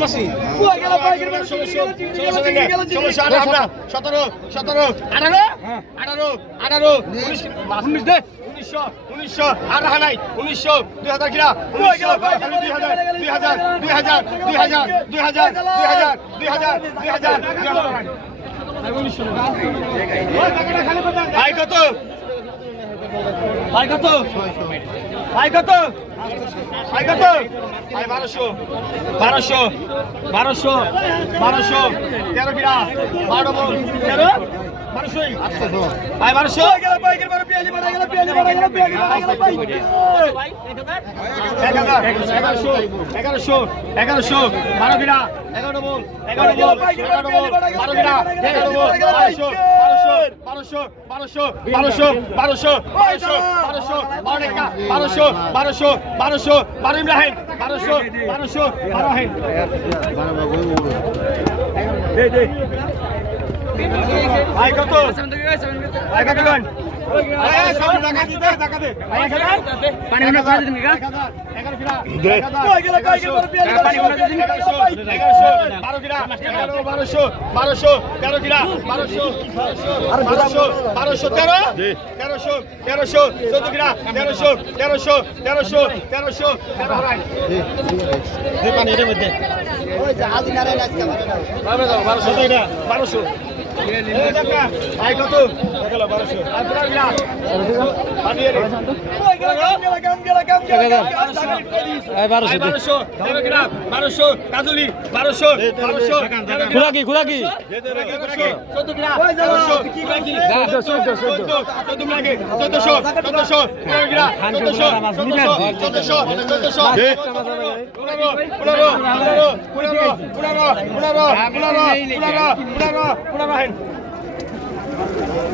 সমাসি কই গেল বাইকের মানে সমস্যা সমস্যা আর আমরা 17 17 18 18 18 19 দে 1900 1900 আর রাহা নাই 1900 2000 কিরা কই গেল বাইকের 2000 2000 2000 2000 2000 2000 2000 ভাই কত ভাই কত ভাই কত বারোশো বারোশো বারোশো বারোশো। তেরো বিরা বারো তেরো? বারোশোই। ভাই বারোশো। গেল ভাই গেল বারো পেয়ালি মারা গেল পেয়ালি মারা গেল পেয়ালি মারা গেল ভাই এগারোশো এগারোশো এগারোশো। বারো বিরা এগারো বল এগারো বল এগারো বল বারো বিরা এগারো বল বারোশো। বারোশো বারোশো বারোশো বারোশো বারোশো বারোশো বারো টাকা বারোশো বারোশো বারোশো বারো ইব্রাহিম বারোশো বারোশো বারো হেন ভাই কত ভাই কত মনে বারোশো বারোশো তেরো কিরা বারোশো বারোশো বারোশো তেরো তেরোশো তেরোশো চোদ্দ কিরা তেরোশো তেরোশো তেরোশো তেরোশো তেরো হারাই বারোশো বারোশো কত বারোশো কাজলি বারোশো বারোশো চোদ্দ লাগে চোদ্দশো চোদ্দশো চোদ্দশো চোদ্দশো পনেরো পনেরো পনেরো পনেরো পনেরো পনেরো পনেরো পনেরো পনেরো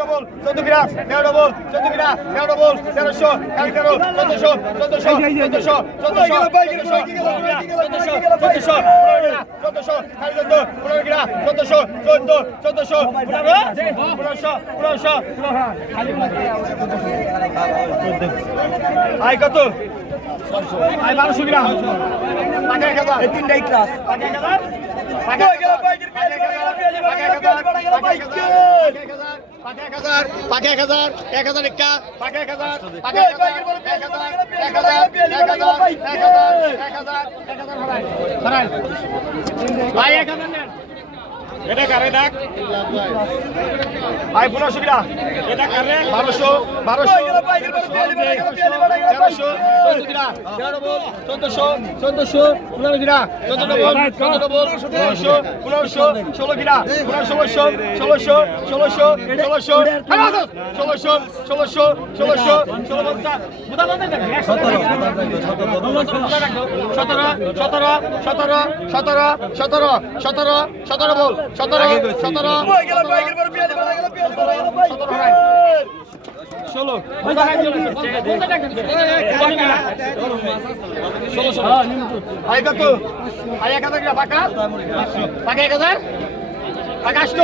ডবল চোদ্দ কিনা তেরো ডবল চোদ্দ কিনা তেরো ডবল তেরোশো তেরো চোদ্দশো চোদ্দশো চোদ্দশো চোদ্দশো চোদ্দশো চোদ্দশো সাড়ে চোদ্দ পনেরো কিনা চোদ্দশো চোদ্দ চোদ্দশো পনেরো পনেরোশো পনেরোশো আয় কত আয় বারোশো এক তিনটাই ক্লাস এক হাজার পাঁচ এক হাজার এক হাজার এক হাজার একা হাজার এক হাজার এক হাজার এক হাজার এক হাজার এক হাজার এক হাজার এক হাজার ভাই এক হাজার নেন এটা কারে ডাক ভাই পনেরোশো বিরা এটা কারে বারোশো বারোশো তেরোশো চোদ্দশো চোদ্দশো পনেরো বিরা চোদ্দ ডবল চোদ্দ ডবল পনেরোশো পনেরোশো ষোলো বিরা পনেরোশো ষোলোশো ষোলোশো ষোলোশো ষোলোশো ষোলোশো ষোলোশো ষোলোশো সতেরো সতেরো সতেরো সতেরো সতেরো সতেরো সতেরো বল সতেরো সতেরো ষোলো ষোলো ষোলো এক হাজার পাকা পাকা এক হাজার পাকাষ্ট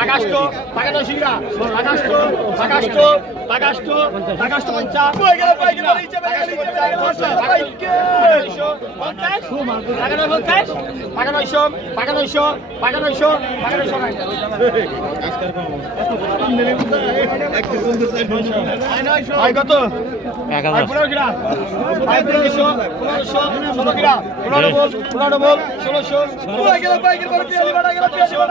পাকাষ্ট পাকাটো শিরা পাকাষ্ট পাকাষ্ট পাকাষ্ট পাকাষ্ট পঞ্চা পাকানৈশ পাকানৈশ পাকানৈশ পাকানৈশ কত পনেরো কিরা পনেরোশো পনেরোশো ষোলো কিরা পনেরো বল পনেরো বল ষোলোশো